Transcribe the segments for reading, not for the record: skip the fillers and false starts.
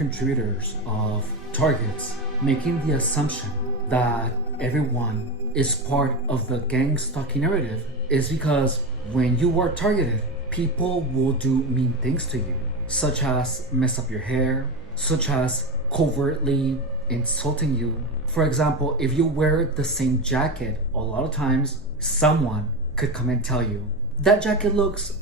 contributors of targets making the assumption that everyone is part of the gang stalking narrative is because when you are targeted, people will do mean things to you, such as mess up your hair, such as covertly insulting you. For example, if you wear the same jacket, a lot of times someone could come and tell you, that jacket looks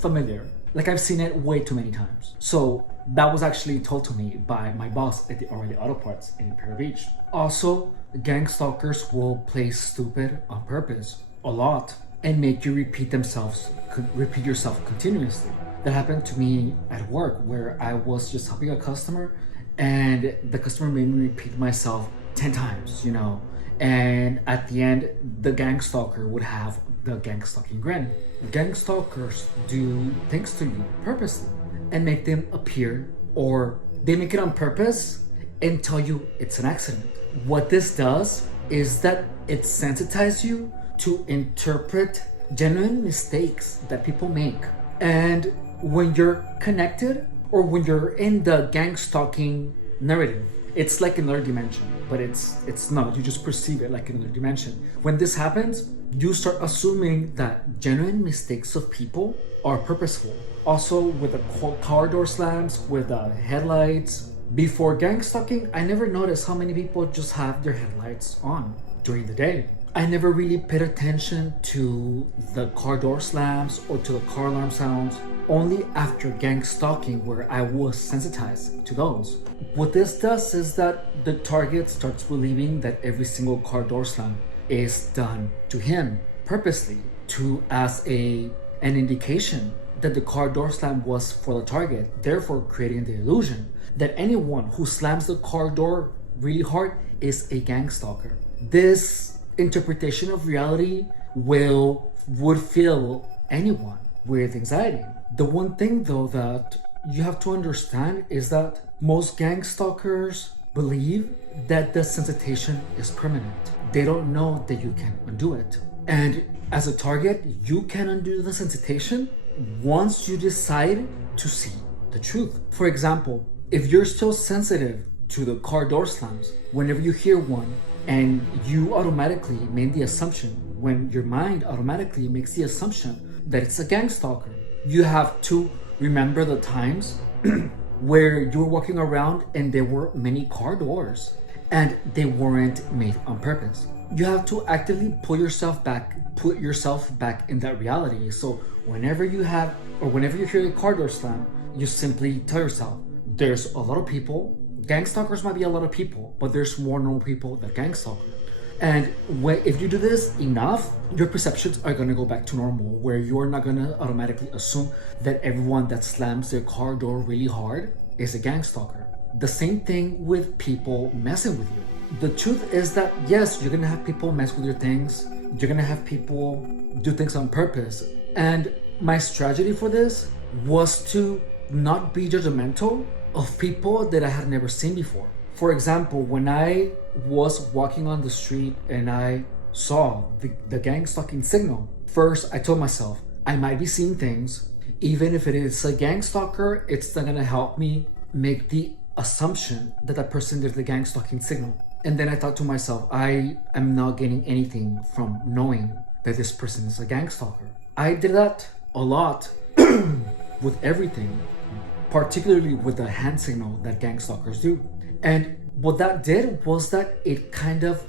familiar. Like I've seen it way too many times. So that was actually told to me by my boss at the O'Reilly Auto Parts in Imperial Beach. Also, gang stalkers will play stupid on purpose a lot and make you repeat yourself continuously. That happened to me at work where I was just helping a customer and the customer made me repeat myself 10 times, and at the end, the gang stalker would have the gang stalking grin. Gang stalkers do things to you purposely and make them appear, or they make it on purpose and tell you it's an accident. What this does is that it sensitizes you to interpret genuine mistakes that people make. And when you're connected or when you're in the gang stalking narrative, it's like another dimension, but it's not. You just perceive it like another dimension. When this happens, you start assuming that genuine mistakes of people are purposeful. Also, with the car door slams, with the headlights. Before gang stalking, I never noticed how many people just have their headlights on during the day. I never really paid attention to the car door slams or to the car alarm sounds. Only after gang stalking where I was sensitized to those. What this does is that the target starts believing that every single car door slam is done to him purposely, as an indication that the car door slam was for the target, therefore creating the illusion that anyone who slams the car door really hard is a gang stalker. This interpretation of reality would fill anyone with anxiety. The one thing though that you have to understand is that most gang stalkers believe that the sensitization is permanent. They don't know that you can undo it. And as a target, you can undo the sensitization once you decide to see the truth. For example, if you're still sensitive to the car door slams, whenever you hear one and you automatically made the assumption, when your mind automatically makes the assumption that it's a gang stalker, you have to remember the times where you were walking around and there were many car doors and they weren't made on purpose. You have to actively put yourself back in that reality. So whenever you hear a car door slam, you simply tell yourself, there's a lot of people. Gang stalkers might be a lot of people, but there's more normal people than gang stalkers. And if you do this enough, your perceptions are gonna go back to normal, where you're not gonna automatically assume that everyone that slams their car door really hard is a gang stalker. The same thing with people messing with you. The truth is that yes, you're gonna have people mess with your things. You're gonna have people do things on purpose. And my strategy for this was to not be judgmental of people that I had never seen before. For example, when I was walking on the street and I saw the gang stalking signal, first I told myself, I might be seeing things. Even if it is a gang stalker, it's not gonna help me make the assumption that that person did the gang stalking signal. And then I thought to myself, I am not getting anything from knowing that this person is a gang stalker. I did that a lot with everything, particularly with the hand signal that gang stalkers do. And what that did was that it deprogrammed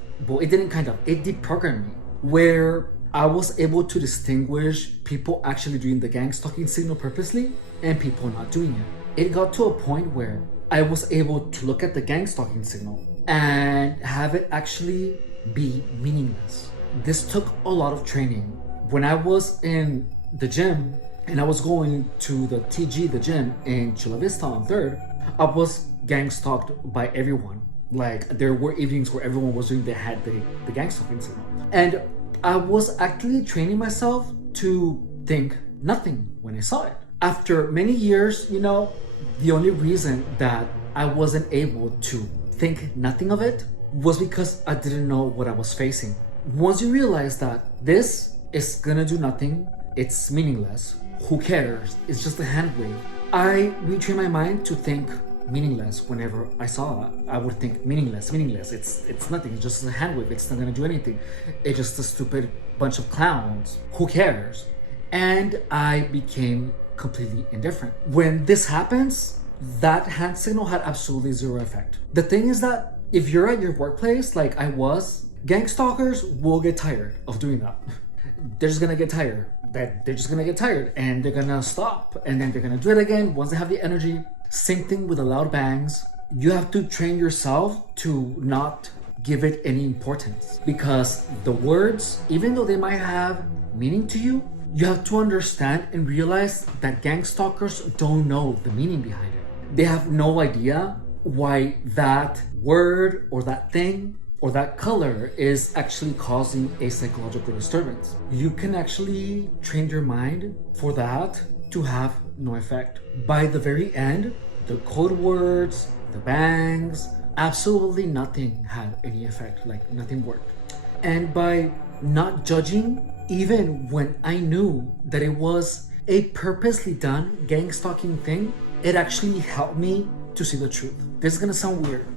me, where I was able to distinguish people actually doing the gang stalking signal purposely and people not doing it. It got to a point where I was able to look at the gang stalking signal and have it actually be meaningless. This took a lot of training. When I was in the gym and I was going to the gym in Chula Vista on 3rd, I was gang stalked by everyone. Like, there were evenings where everyone was doing the gang stalking signal. And I was actually training myself to think nothing when I saw it. After many years, the only reason that I wasn't able to think nothing of it was because I didn't know what I was facing. Once you realize that this is gonna do nothing, it's meaningless, who cares, it's just a hand wave, I retrained my mind to think meaningless whenever I saw that. I would think meaningless. It's nothing. It's just a hand wave. It's not gonna do anything. It's just a stupid bunch of clowns. Who cares? And I became completely indifferent. When this happens, that hand signal had absolutely zero effect. The thing is that if you're at your workplace, like I was, gang stalkers will get tired of doing that. They're just gonna get tired. They're just gonna get tired and they're gonna stop and then they're gonna do it again once they have the energy. Same thing with the loud bangs. You have to train yourself to not give it any importance, because the words, even though they might have meaning to you, you have to understand and realize that gang stalkers don't know the meaning behind it. They have no idea why that word or that thing or that color is actually causing a psychological disturbance. You can actually train your mind for that to have no effect. By the very end, the code words, the bangs, absolutely nothing had any effect, like nothing worked. And by not judging, even when I knew that it was a purposely done gang stalking thing, it actually helped me to see the truth. This is gonna sound weird,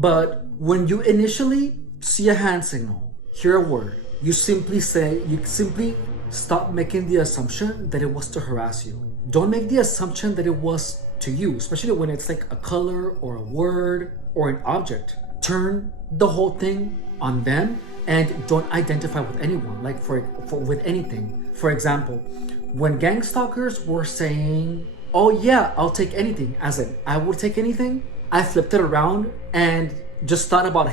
but when you initially see a hand signal, hear a word, you simply stop making the assumption that it was to harass you. Don't make the assumption that it was to you, especially when it's like a color or a word or an object. Turn the whole thing on them and don't identify with anyone, like with anything. For example, when gang stalkers were saying, "Oh yeah, I'll take anything," as in I would take anything, I flipped it around and just thought about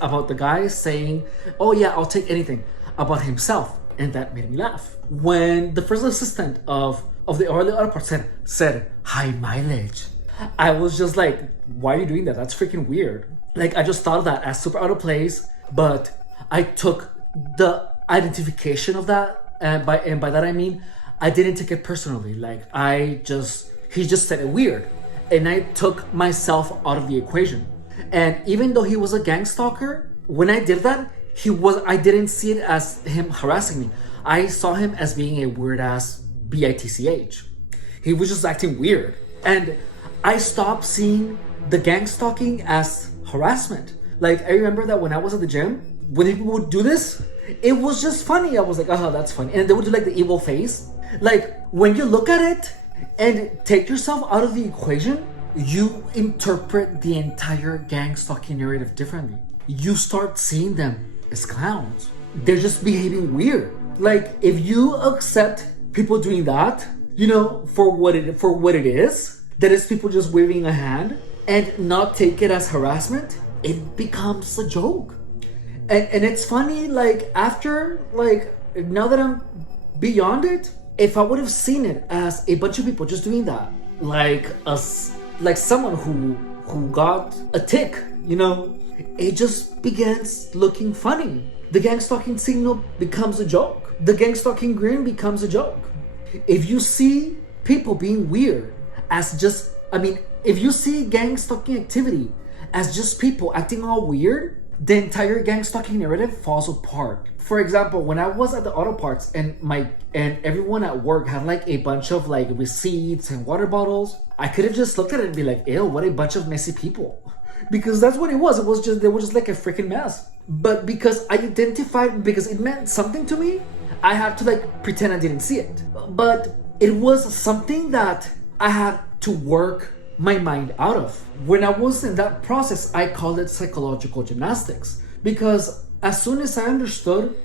about the guy saying, "Oh yeah, I'll take anything," about himself, and that made me laugh. When the first assistant of the early auto parts said high mileage, I was just like, why are you doing that? That's freaking weird. Like, I just thought of that as super out of place, but I took the identification of that, and by that I mean I didn't take it personally. Like, he just said it weird, and I took myself out of the equation. And even though he was a gang stalker, when I did that, I didn't see it as him harassing me. I saw him as being a weird ass bitch. He was just acting weird. And I stopped seeing the gang stalking as harassment. Like, I remember that when I was at the gym, when people would do this, it was just funny. I was like, oh, that's funny. And they would do like the evil face. Like, when you look at it and take yourself out of the equation, you interpret the entire gang stalking narrative differently. You start seeing them as clowns. They're just behaving weird. Like, if you accept people doing that, for what it is, that is people just waving a hand, and not take it as harassment, it becomes a joke. And it's funny, like, after, like, now that I'm beyond it, if I would have seen it as a bunch of people just doing that, like someone who got a tick, it just begins looking funny. The gang stalking signal becomes a joke. The gang stalking grin becomes a joke. If you see people being weird if you see gang stalking activity as just people acting all weird, the entire gang stalking narrative falls apart. For example, when I was at the auto parts and everyone at work had like a bunch of like receipts and water bottles, I could have just looked at it and be like, ew, what a bunch of messy people. Because that's what it was. They were just like a freaking mess. But because it meant something to me, I had to like pretend I didn't see it. But it was something that I had to work my mind out of. When I was in that process, I called it psychological gymnastics, because as soon as I understood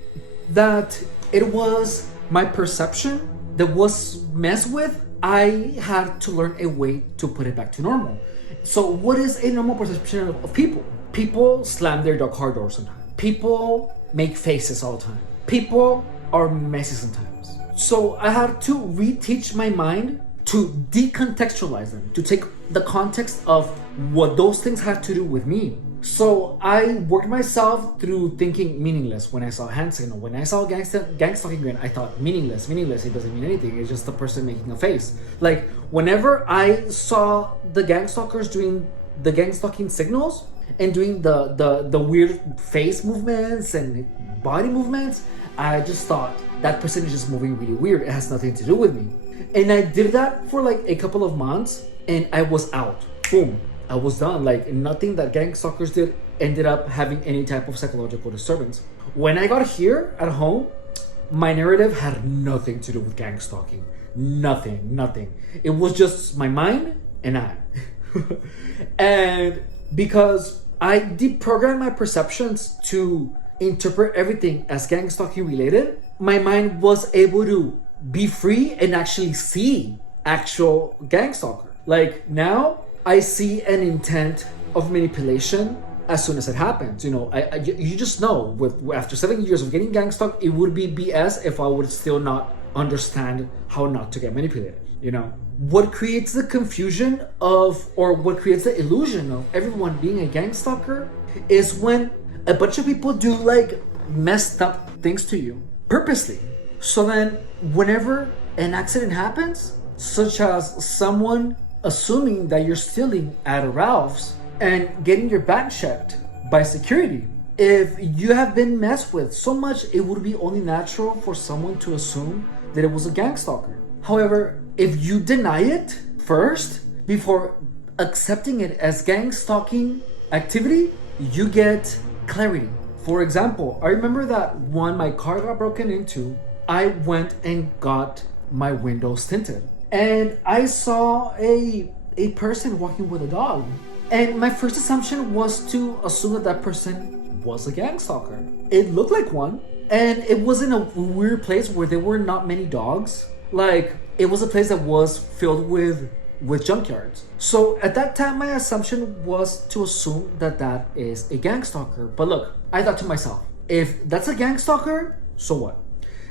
that it was my perception that was messed with, I had to learn a way to put it back to normal. So what is a normal perception of people? People slam their car door sometimes. People make faces all the time. People are messy sometimes. So I had to reteach my mind to decontextualize them, to take the context of what those things had to do with me. So I worked myself through thinking meaningless. When I saw hand signal, when I saw gang stalking grin, I thought meaningless. It doesn't mean anything. It's just the person making a face. Like, whenever I saw the gang stalkers doing the gang stalking signals and doing the weird face movements and body movements, I just thought that person is just moving really weird. It has nothing to do with me. And I did that for like a couple of months and I was out. boom, I was done. Like nothing that gang stalkers did ended up having any type of psychological disturbance. When I got here at home, my narrative had nothing to do with gang stalking. Nothing. It was just my mind and I. And because I deprogrammed my perceptions to interpret everything as gang stalking related, my mind was able to be free and actually see actual gang stalker. Like now I see an intent of manipulation as soon as it happens. You know, you just know with after 7 years of getting gang stalked, it would be BS if I would still not understand how not to get manipulated. You know, what creates the confusion of, or what creates the illusion of everyone being a gang stalker is when a bunch of people do like messed up things to you purposely. So then whenever an accident happens, such as someone assuming that you're stealing at a Ralph's and getting your bag checked by security, if you have been messed with so much, it would be only natural for someone to assume that it was a gang stalker. However, if you deny it first before accepting it as gang stalking activity, you get clarity. For example, I remember that when my car got broken into, I went and got my windows tinted. And I saw a person walking with a dog. And my first assumption was to assume that that person was a gang stalker. It looked like one. And it was in a weird place where there were not many dogs. Like, it was a place that was filled with junkyards. So at that time, my assumption was to assume that that is a gang stalker. But look, I thought to myself, if that's a gang stalker, so what?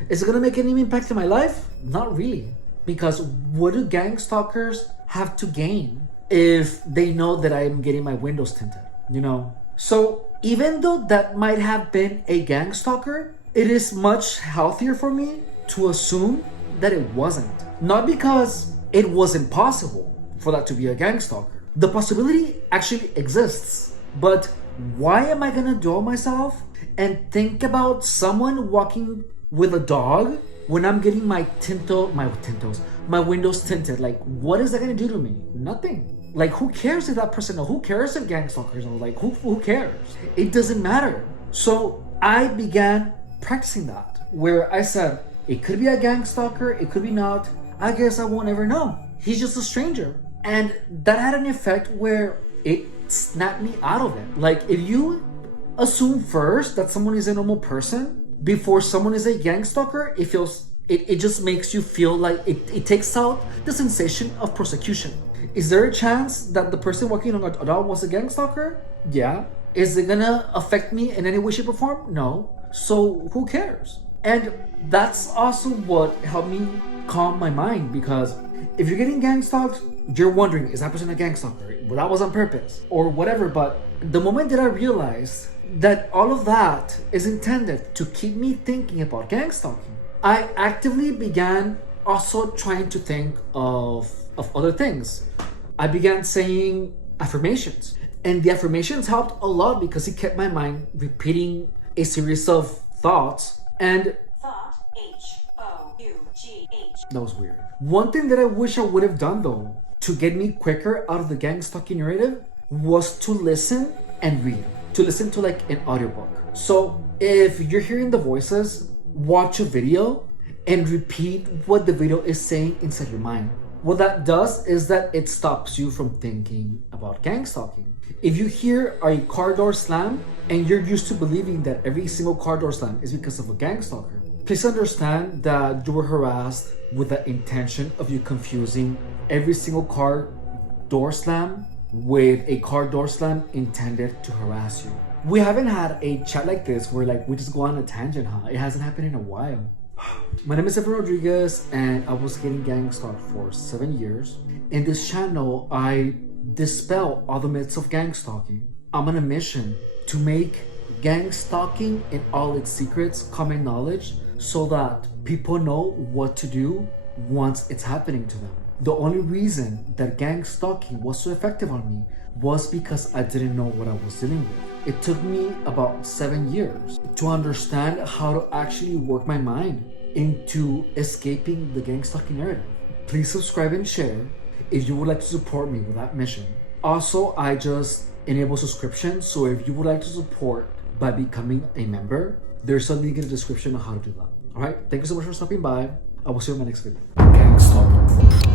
Is it gonna make any impact in my life? Not really. Because what do gang stalkers have to gain if they know that I am getting my windows tinted, you know? So even though that might have been a gang stalker, it is much healthier for me to assume that it wasn't. Not because it was impossible for that to be a gang stalker. The possibility actually exists. But why am I gonna dull myself and think about someone walking with a dog when I'm getting my windows tinted? Like, what is that gonna do to me? Nothing. Like, who cares if that person knows? Who cares if gang stalkers know? Like, who cares? It doesn't matter. So I began practicing that, where I said, it could be a gang stalker, it could be not. I guess I won't ever know. He's just a stranger. And that had an effect where it snapped me out of it. Like, if you assume first that someone is a normal person before someone is a gang stalker, it just makes you feel like it takes out the sensation of persecution. Is there a chance that the person walking on a dog was a gang stalker? Yeah. Is it gonna affect me in any way, shape, or form? No. So who cares? And that's also what helped me calm my mind, because if you're getting gang stalked, you're wondering, is that person a gang stalker? Well, that was on purpose or whatever. But the moment that I realized that all of that is intended to keep me thinking about gang stalking, I actively began also trying to think of other things. I began saying affirmations, and the affirmations helped a lot because it kept my mind repeating a series of thoughts. And thought, H-O-U-G-H. That was weird. One thing that I wish I would have done though to get me quicker out of the gang stalking narrative was to listen and read. To listen to like an audiobook. So if you're hearing the voices, watch a video and repeat what the video is saying inside your mind. What that does is that it stops you from thinking about gang stalking. If you hear a car door slam and you're used to believing that every single car door slam is because of a gang stalker, please understand that you were harassed with the intention of you confusing every single car door slam with a car door slam intended to harass you. We haven't had a chat like this where like we just go on a tangent, huh? It hasn't happened in a while. My name is Evan Rodriguez and I was getting gang stalked for 7 years. In this channel, I dispel all the myths of gang stalking. I'm on a mission to make gang stalking and all its secrets common knowledge so that people know what to do once it's happening to them. The only reason that gang stalking was so effective on me was because I didn't know what I was dealing with. It took me about 7 years to understand how to actually work my mind into escaping the gang stalking narrative. Please subscribe and share if you would like to support me with that mission. Also, I just enable subscriptions, so if you would like to support by becoming a member, there's a link in the description on how to do that. All right, thank you so much for stopping by. I will see you in my next video. Gang stop.